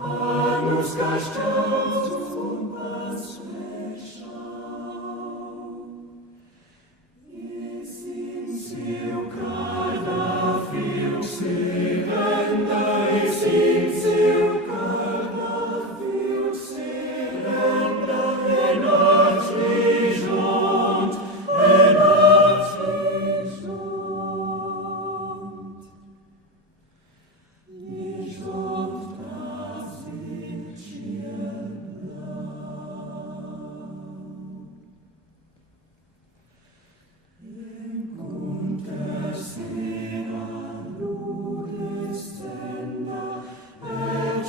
Anus Gestalt und was Schau. Es in Siu Carda Fiux Serenda, es in Siu Carda Fiux Serenda, en affligiont, en affligiont. Ligiont das in cielo. Unter sea ludes tenda, et